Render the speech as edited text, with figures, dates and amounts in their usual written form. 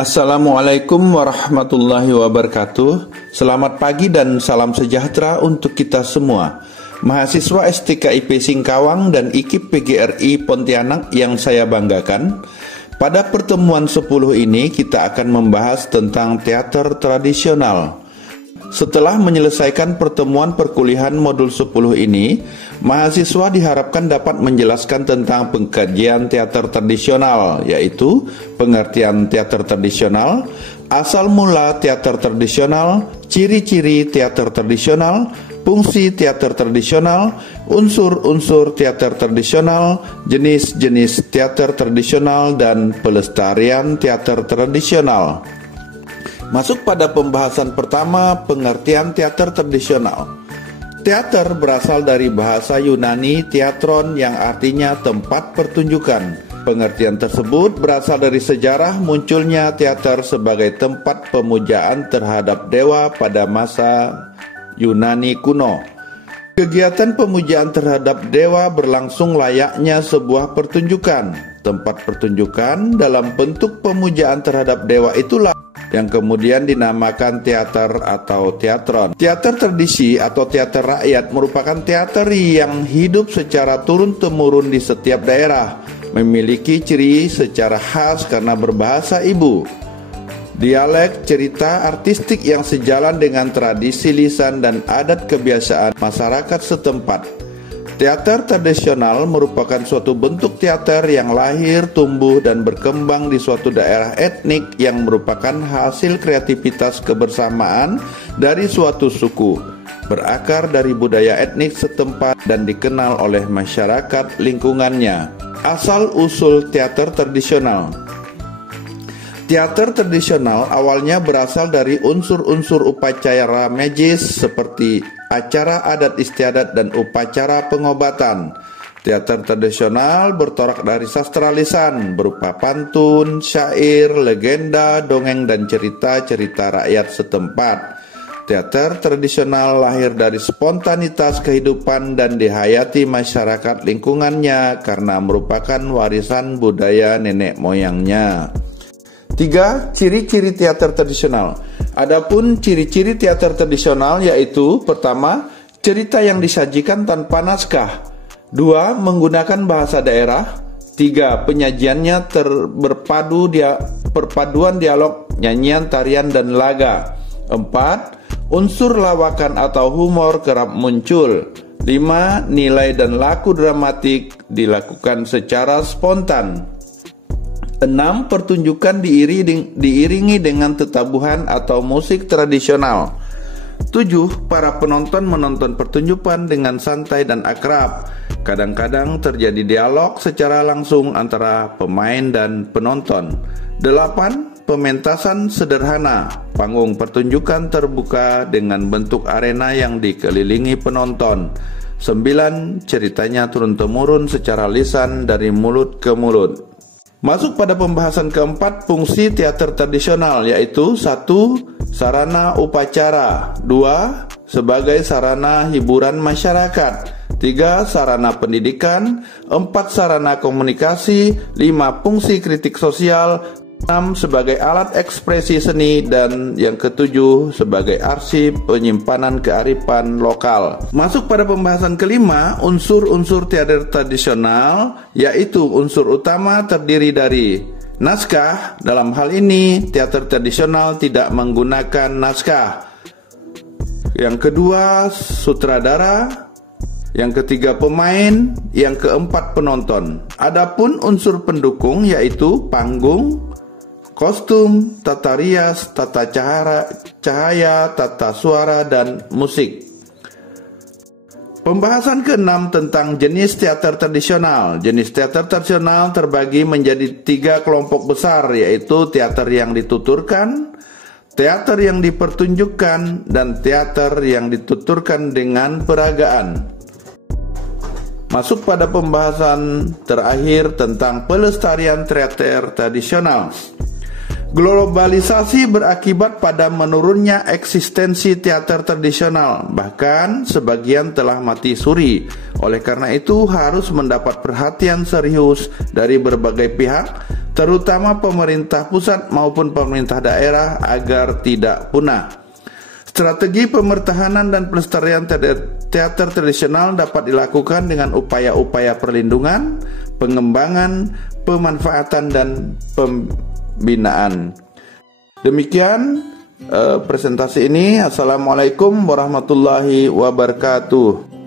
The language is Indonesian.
Assalamualaikum warahmatullahi wabarakatuh. Selamat pagi dan salam sejahtera untuk kita semua. Mahasiswa STKIP Singkawang dan IKIP PGRI Pontianak yang saya banggakan. Pada pertemuan 10 ini kita akan membahas tentang teater tradisional. Setelah menyelesaikan pertemuan perkuliahan modul 10 ini, mahasiswa diharapkan dapat menjelaskan tentang pengkajian teater tradisional, yaitu pengertian teater tradisional, asal mula teater tradisional, ciri-ciri teater tradisional, fungsi teater tradisional, unsur-unsur teater tradisional, jenis-jenis teater tradisional, dan pelestarian teater tradisional. Masuk pada pembahasan pertama, pengertian teater tradisional. Teater berasal dari bahasa Yunani teatron yang artinya tempat pertunjukan. Pengertian tersebut berasal dari sejarah munculnya teater sebagai tempat pemujaan terhadap dewa pada masa Yunani kuno. Kegiatan pemujaan terhadap dewa berlangsung layaknya sebuah pertunjukan. Tempat pertunjukan dalam bentuk pemujaan terhadap dewa itulah yang kemudian dinamakan teater atau teatron. Teater tradisi atau teater rakyat merupakan teater yang hidup secara turun-temurun di setiap daerah, memiliki ciri secara khas karena berbahasa ibu, dialek, cerita artistik yang sejalan dengan tradisi lisan dan adat kebiasaan masyarakat setempat. Teater tradisional merupakan suatu bentuk teater yang lahir, tumbuh, dan berkembang di suatu daerah etnik yang merupakan hasil kreativitas kebersamaan dari suatu suku, berakar dari budaya etnik setempat dan dikenal oleh masyarakat lingkungannya. Asal-usul teater tradisional. Teater tradisional awalnya berasal dari unsur-unsur upacara magis seperti acara adat istiadat dan upacara pengobatan. Teater tradisional bertolak dari sastra lisan berupa pantun, syair, legenda, dongeng, dan cerita-cerita rakyat setempat. Teater tradisional lahir dari spontanitas kehidupan dan dihayati masyarakat lingkungannya karena merupakan warisan budaya nenek moyangnya. 3. Ciri-ciri teater tradisional. Adapun ciri-ciri teater tradisional yaitu: pertama, cerita yang disajikan tanpa naskah. 2. Menggunakan bahasa daerah. 3. Penyajiannya perpaduan dialog, nyanyian, tarian, dan laga. 4. Unsur lawakan atau humor kerap muncul. 5. Nilai dan laku dramatik dilakukan secara spontan. 6. Pertunjukan diiringi dengan tetabuhan atau musik tradisional. 7. Para penonton menonton pertunjukan dengan santai dan akrab. Kadang-kadang terjadi dialog secara langsung antara pemain dan penonton. 8. Pementasan sederhana. Panggung pertunjukan terbuka dengan bentuk arena yang dikelilingi penonton. 9. Ceritanya turun-temurun secara lisan dari mulut ke mulut. Masuk pada pembahasan keempat, fungsi teater tradisional, yaitu 1. Sarana upacara. 2. Sebagai sarana hiburan masyarakat. 3. Sarana pendidikan. 4. Sarana komunikasi. 5. Fungsi kritik sosial. 6. Sebagai alat ekspresi seni. Dan yang ketujuh, sebagai arsip penyimpanan kearifan lokal. Masuk pada pembahasan kelima, unsur-unsur teater tradisional, yaitu unsur utama terdiri dari naskah. Dalam hal ini, teater tradisional tidak menggunakan naskah. Yang kedua, sutradara. Yang ketiga, pemain. Yang keempat, penonton. Adapun unsur pendukung yaitu panggung, kostum, tata rias, tata cahaya, tata suara, dan musik. Pembahasan ke-6 tentang jenis teater tradisional. Jenis teater tradisional terbagi menjadi 3 kelompok besar, yaitu teater yang dituturkan, teater yang dipertunjukkan, dan teater yang dituturkan dengan peragaan. Masuk pada pembahasan terakhir tentang pelestarian teater tradisional. Globalisasi berakibat pada menurunnya eksistensi teater tradisional, bahkan sebagian telah mati suri. Oleh karena itu harus mendapat perhatian serius dari berbagai pihak terutama pemerintah pusat maupun pemerintah daerah agar tidak punah. Strategi pemertahanan dan pelestarian teater tradisional dapat dilakukan dengan upaya-upaya perlindungan, pengembangan, pemanfaatan, dan pembinaan. Demikian presentasi ini. Assalamualaikum warahmatullahi wabarakatuh.